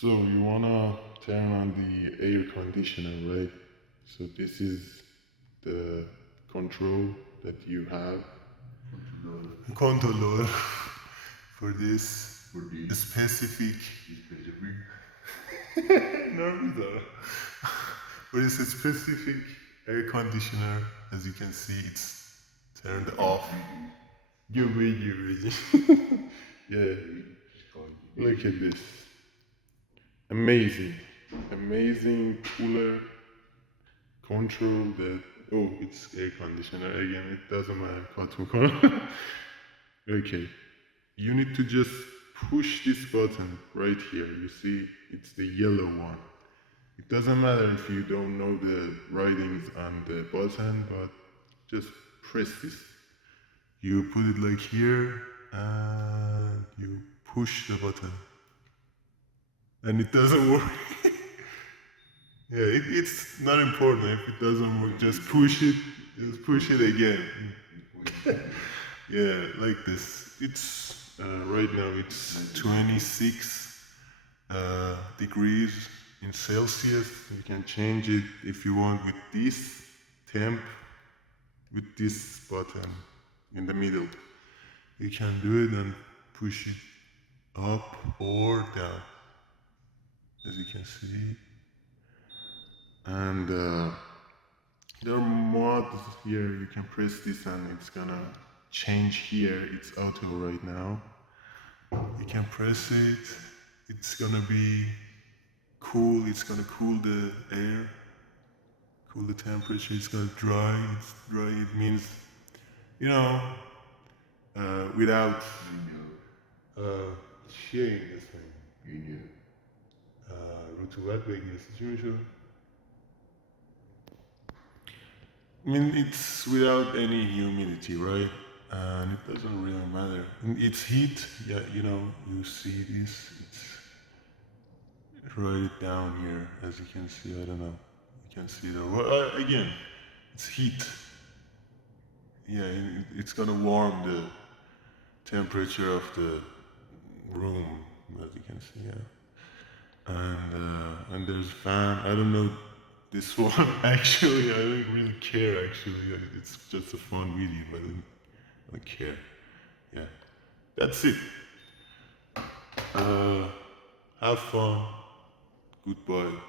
So you wanna turn on the air conditioner, right? So this is the control that you have. Controller for this specific no, for this specific air conditioner. As you can see, it's turned off. You ready. Yeah, look at this. Amazing cooler control that, oh, it's air conditioner again, it doesn't matter. Okay, you need to just push this button right here. You see, it's the yellow one. It doesn't matter if you don't know the writings on the button, but just press this. You put it like here and you push the button. And it doesn't work. Yeah, it's not important if it doesn't work. Just push it again. Yeah, like this. It's right now it's 26 degrees in Celsius. You can change it if you want with this temp, with this button in the middle. You can do it and push it up or down, as you can see. And there are mods here. You can press this and it's gonna change here. It's auto right now. You can press it. It's gonna be cool. It's gonna cool the air, cool the temperature. It's gonna dry. It's dry. It means, you know, without şey desem, rutubet bölgesi çünkü I mean, it's without any humidity, right? And it doesn't really matter. It's heat, yeah, you see this, it's right down here, as you can see, I don't know, you can see that. Well, again, it's heat. Yeah, it's gonna warm the temperature of the room, as you can see, yeah. And there's a fan. I don't know this one. Actually, I don't really care. Actually, it's just a fun video, but I don't care. Yeah, that's it. Have fun. Goodbye.